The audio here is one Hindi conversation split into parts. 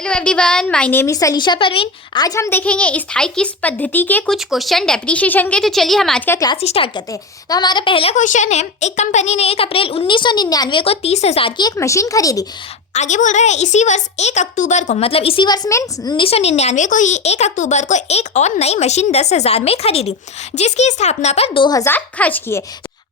Hello everyone, my name is Alisha Parveen. आज हम देखेंगे स्थायी किस्त पद्धति के कुछ क्वेश्चन डेप्रिसिएशन के। तो चलिए हम आज का क्लास स्टार्ट करते हैं। तो हमारा पहला क्वेश्चन है, एक कंपनी ने 1 अप्रैल 1999 को 30,000 की एक मशीन खरीदी। आगे बोल रहा है इसी वर्ष 1 अक्टूबर को, मतलब इसी वर्ष में 1999 को ही 1 अक्टूबर को एक और नई मशीन 10,000 में खरीदी, जिसकी स्थापना पर 2,000 खर्च किए।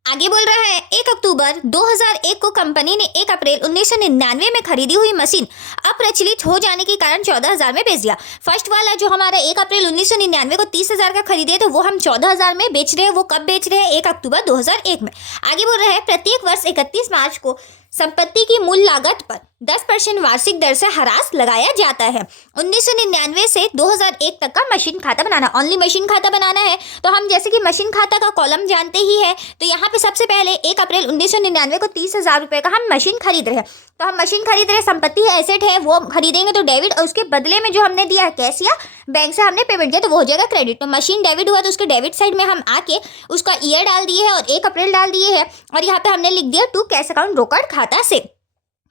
आगे बोल रहा है 1 अक्टूबर 2001 को कंपनी ने 1 अप्रैल 1999 में खरीदी हुई मशीन अप्रचलित हो जाने के कारण 14,000 में बेच दिया। फर्स्ट वाला जो हमारा 1 अप्रैल 1999 को 30,000 का खरीदे तो वो हम 14,000 में बेच रहे हैं। वो कब बेच रहे हैं? 1 अक्टूबर 2001 में। आगे बोल रहा है प्रत्येक वर्ष 31 मार्च को संपत्ति की मूल लागत पर 10% वार्षिक दर से ह्रास लगाया जाता है। 1999 से 2001 तक का मशीन खाता बनाना, ओनली मशीन खाता बनाना है। तो हम जैसे कि मशीन खाता का कॉलम जानते ही है, तो यहाँ पे सबसे पहले 1 अप्रैल 1999 को 30,000 रुपये का हम मशीन खरीद रहे हैं। तो हम मशीन खरीद रहे, संपत्ति एसेट है, वो खरीदेंगे तो डेबिट, और उसके बदले में जो हमने दिया है कैश या बैंक से हमने पेमेंट किया तो वो हो जाएगा क्रेडिट। तो मशीन डेबिट हुआ तो उसके डेबिट साइड में हम आके उसका ईयर डाल दिए है और 1 अप्रैल डाल दिए है, और यहाँ पे हमने लिख दिया टू कैश अकाउंट रोकड़ खाता से।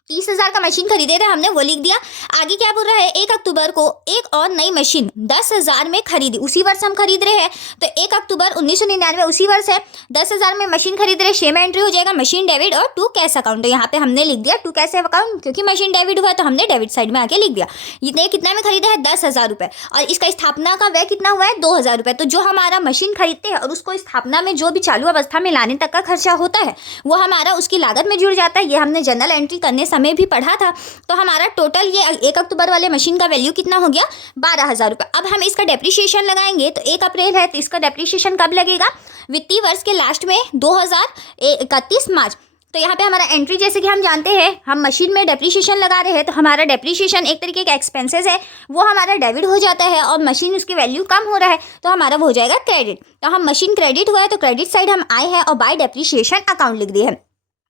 30,000 का मशीन खरीदे थे हमने, वो लिख दिया। आगे क्या बोल रहा है, 1 अक्टूबर को एक और नई मशीन 10,000 में खरीदी। उसी वर्ष हम खरीद रहे हैं, तो 1 अक्टूबर 1999 उसी वर्ष है। 10,000 में मशीन खरीद रहे, शेयर में एंट्री हो जाएगा मशीन डेबिट और टू कैश अकाउंट। तो यहाँ पे हमने लिख दिया टू कैश अकाउंट, क्योंकि मशीन डेबिट हुआ तो हमने डेबिट साइड में आके लिख दिया। ये कितना में खरीदा है? 10,000 रुपये, और इसका स्थापना का व्यय कितना हुआ है? 2,000 रुपये। तो जो हमारा मशीन खरीदते हैं और उसको स्थापना में जो भी चालू अवस्था में लाने तक का खर्चा होता है वो हमारा उसकी लागत में जुड़ जाता है। ये हमने जनरल एंट्री करने समय भी पढ़ा था। तो हमारा टोटल ये 1 अक्टूबर वाले मशीन का वैल्यू कितना हो गया? 12,000 रुपये। अब हम इसका डेप्रिसिएशन लगाएंगे तो 1 अप्रैल है तो इसका डेप्रिसिएशन कब लगेगा? वित्तीय वर्ष के लास्ट में 2031 मार्च। तो यहाँ पे हमारा एंट्री, जैसे कि हम जानते हैं हम मशीन में डेप्रिसिएशन लगा रहे हैं, तो हमारा डेप्रिसिएशन एक तरीके का एक्सपेंसेस है, वो हमारा डेबिट हो जाता है, और मशीन उसकी वैल्यू कम हो रहा है तो हमारा वो हो जाएगा क्रेडिट। तो हम मशीन क्रेडिट हुआ है तो क्रेडिट साइड हम आए हैं और बाय डेप्रिसिएशन अकाउंट लिख दिए हैं।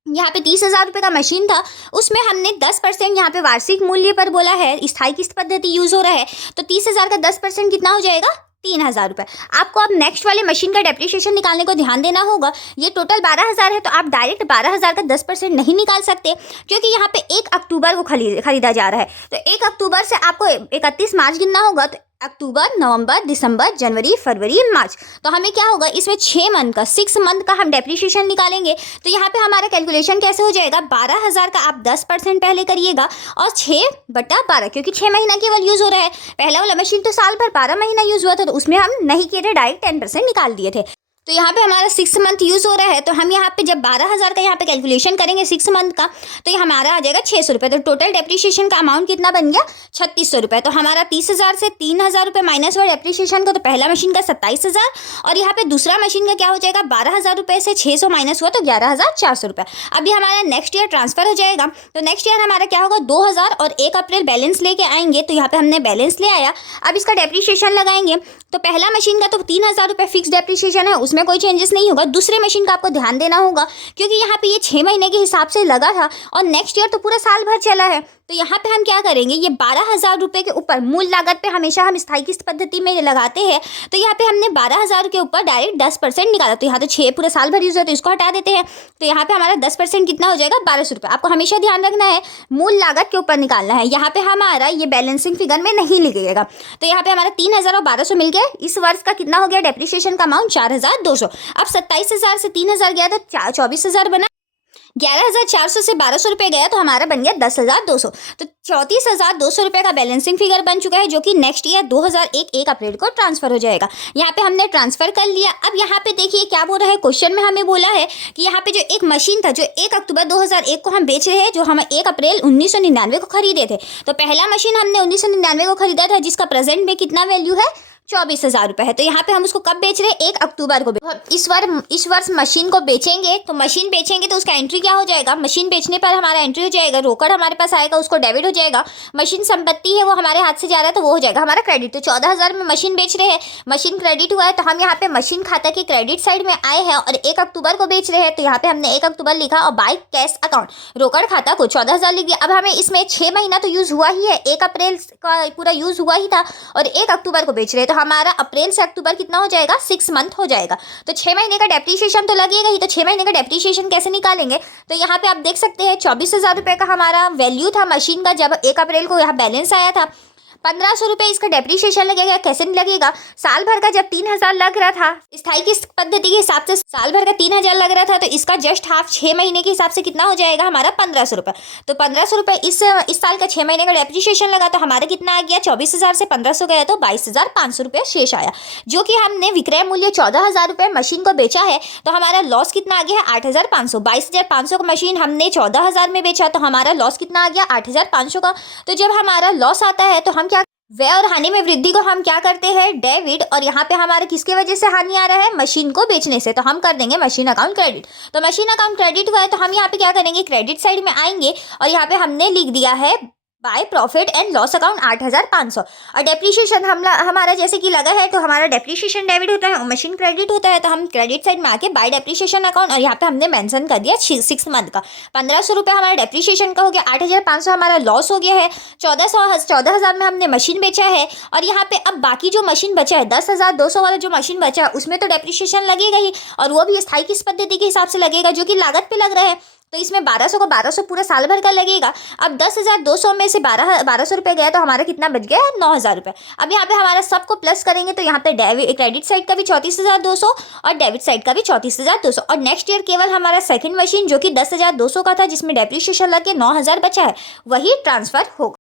यहाँ पे 30,000 रुपये का मशीन था, उसमें हमने 10% यहाँ पे वार्षिक मूल्य पर बोला है, स्थायी किस्त पद्धति यूज हो रहा है, तो 30,000 का 10% कितना हो जाएगा? 3,000 रुपये। आपको अब नेक्स्ट वाले मशीन का डेप्रिसिएशन निकालने को ध्यान देना होगा। ये टोटल 12,000 है, तो आप डायरेक्ट 12,000 का 10% नहीं निकाल सकते, क्योंकि यहाँ पे 1 अक्टूबर को खरीदा जा रहा है। तो 1 अक्टूबर से आपको 31 मार्च गिनना होगा। तो अक्टूबर, नवंबर, दिसंबर, जनवरी, फरवरी, मार्च, तो हमें क्या होगा इसमें 6 मंथ का, 6 मंथ का हम डेप्रिसिएशन निकालेंगे। तो यहाँ पे हमारा कैलकुलेशन कैसे हो जाएगा? 12,000 का आप 10% पहले करिएगा और 6/12, क्योंकि 6 महीना केवल यूज़ हो रहा है। पहला वाला मशीन तो साल भर 12 महीना यूज़ हुआ था, तो उसमें हम नहीं किए थे, डायरेक्ट 10% निकाल दिए थे। तो यहाँ पे हमारा 6 मंथ यूज़ हो रहा है, तो हम यहाँ पे जब 12,000 का यहाँ पे कैलकुलेशन करेंगे 6 मंथ का, तो ये हमारा आ जाएगा 600 रुपये। तो टोटल डेप्रिसिएशन का अमाउंट कितना बन गया? 3,600 रुपये। तो हमारा 30,000 से 3,000 रुपये माइनस हुआ डेप्रिसिएशन का, तो पहला मशीन का 27,000, और यहाँ पे दूसरा मशीन का क्या हो जाएगा? 12,000 रुपये से 600 माइनस हुआ तो 11,400 रुपये। अभी हमारा नेक्स्ट ईयर ट्रांसफर हो जाएगा, तो नेक्स्ट ईयर हमारा क्या होगा? 2,000 और 1 अप्रैल बैलेंस लेके आएंगे, तो यहाँ पे हमने बैलेंस ले आया। अब इसका डेप्रिसिएशन लगाएंगे, तो पहला मशीन का तो 3,000 रुपये फिक्स डेप्रिसिएशन है, उसमें कोई चेंजेस नहीं होगा। दूसरे मशीन का आपको ध्यान देना होगा, क्योंकि यहाँ पे ये 6 महीने के हिसाब से लगा था और नेक्स्ट ईयर तो पूरा साल भर चला है। तो यहाँ पे हम क्या करेंगे, ये 12,000 रुपये के ऊपर मूल लागत पे हमेशा हम स्थायी किस्त पद्धति में लगाते हैं, तो यहाँ पे हमने 12,000 के ऊपर डायरेक्ट 10% निकाला। तो यहाँ तो 6 पूरा साल भर यूज़ है, तो इसको हटा देते हैं। तो यहाँ पे हमारा 10% कितना हो जाएगा? 1,200 रुपये। आपको हमेशा ध्यान रखना है मूल लागत के ऊपर निकालना है। यहाँ पे हमारा ये बैलेंसिंग फिगर में नहीं लिखिएगा। तो यहाँ पे हमारा 3,000 और 1,200 मिल गया। इस वर्ष का कितना हो गया डेप्रिसिएशन का अमाउंट? 4,200। अब 27,000 से 3,000 गया तो 24,000 बना। 11,400 से 1,200 रुपये गया तो हमारा बन गया 10,200। तो 34,200 रुपये का बैलेंसिंग फिगर बन चुका है, जो कि नेक्स्ट ईयर 2001 1 अप्रैल को ट्रांसफर हो जाएगा। यहाँ पे हमने ट्रांसफर कर लिया। अब यहाँ पे देखिए क्या बोल रहा है, क्वेश्चन में हमें बोला है कि यहाँ पे जो एक मशीन था जो 1 अक्टूबर 2001 को हम बेच रहे हैं, जो हम 1 अप्रैल 1999 को खरीदे थे। तो पहला मशीन हमने 1999 को खरीदा था, जिसका प्रेजेंट में कितना वैल्यू है? 24,000 रुपये है। तो यहाँ पे हम उसको कब बेच रहे हैं? 1 अक्टूबर को। इस वर्ष मशीन को बेचेंगे, तो मशीन बेचेंगे तो उसका एंट्री क्या हो जाएगा? मशीन बेचने पर हमारा एंट्री हो जाएगा, रोकड़ हमारे पास आएगा, उसको डेबिट हो जाएगा। मशीन संपत्ति है, वो हमारे हाथ से जा रहा है, तो वो हो जाएगा हमारा क्रेडिट। तो 14,000 में मशीन बेच रहे हैं, मशीन क्रेडिट हुआ है, तो हम यहाँ पे मशीन खाता के क्रेडिट साइड में आए हैं और 1 अक्टूबर को बेच रहे हैं, तो यहाँ पे हमने 1 अक्टूबर लिखा और बाय कैश अकाउंट रोकड़ खाता को 14,000 लिख दिया। अब हमें इसमें 6 महीना तो यूज़ हुआ ही है, 1 अप्रैल का पूरा यूज़ हुआ ही था और 1 अक्टूबर को बेच रहे हैं, तो हमारा अप्रैल से अक्टूबर कितना हो जाएगा, 6 मंथ हो जाएगा। तो 6 महीने का डेप्रीशिएशन तो लगेगा ही। तो 6 महीने का डेप्रीशिएशन कैसे निकालेंगे, तो यहाँ पे आप देख सकते हैं 24,000 रुपये का हमारा वैल्यू था मशीन का जब 1 अप्रैल को यहाँ बैलेंस आया था। 1,500 रुपये इसका डेप्रीशिएशन लगेगा। कैसे नहीं लगेगा, साल भर का जब 3,000 लग रहा था स्थायी किस्त पद्धति के हिसाब से, साल भर का 3,000 लग रहा था, तो इसका जस्ट हाफ 6 महीने के हिसाब से कितना हो जाएगा हमारा 1,500 रुपये। तो 1,500 रुपये इस साल का 6 महीने का डेप्रीशिएशन लगा, तो हमारा कितना आ गया, 24,000 से 1,500 गया तो 22,500 रुपये शेष आया, जो कि हमने विक्रय मूल्य 14,000 रुपये मशीन को बेचा है। तो हमारा लॉस कितना आ गया है 8,500। 22,500 का मशीन हमने 14,000 में बेचा, तो हमारा लॉस कितना आ गया 8,500 का। तो जब हमारा लॉस आता है तो हम क्या, व्यय और हानि में वृद्धि को हम क्या करते हैं, डेबिट। और यहाँ पे हमारे किसके वजह से हानि आ रहा है, मशीन को बेचने से, तो हम कर देंगे मशीन अकाउंट क्रेडिट। तो मशीन अकाउंट क्रेडिट हुआ है, तो हम यहाँ पे क्या करेंगे, क्रेडिट साइड में आएंगे और यहाँ पे हमने लिख दिया है by profit and loss account 8,500। और डेप्रीशिएशन हमारा जैसे कि लगा है, तो हमारा डेप्रीशिएशन डेबिट होता है और मशीन क्रेडिट होता है। तो हम क्रेडिट साइड में आके बाय डेप्रीशिएशन अकाउंट, और यहाँ पे हमने मेंशन कर दिया 6 मंथ का 1,500 रुपये हमारा डेप्रीशिएशन का हो गया, 8,500 हमारा लॉस हो गया है, 14,000 में हमने मशीन बेचा है। और यहाँ पे अब बाकी जो मशीन बचा है 10,200 वाला जो मशीन बचा है उसमें तो डेप्रीशिएशन लगेगा ही, और वो भी स्थायी किस्त पद्धति के हिसाब से लगेगा जो कि लागत पे लग रहा है। तो इसमें 1,200 को 1,200 पूरा साल भर का लगेगा। अब 10,200 में से 1,200 रुपये गया, तो हमारा कितना बच गया, 9,000 रुपये। अब यहाँ पे हमारा सबको प्लस करेंगे, तो यहाँ पे क्रेडिट साइड का भी 34,200 और डेबिट साइड का भी 34,200। और नेक्स्ट ईयर केवल हमारा सेकंड मशीन जो कि 10,200 का था, जिसमें डेप्रीशिएशन लग के 9,000 बचा है, वही ट्रांसफर होगा।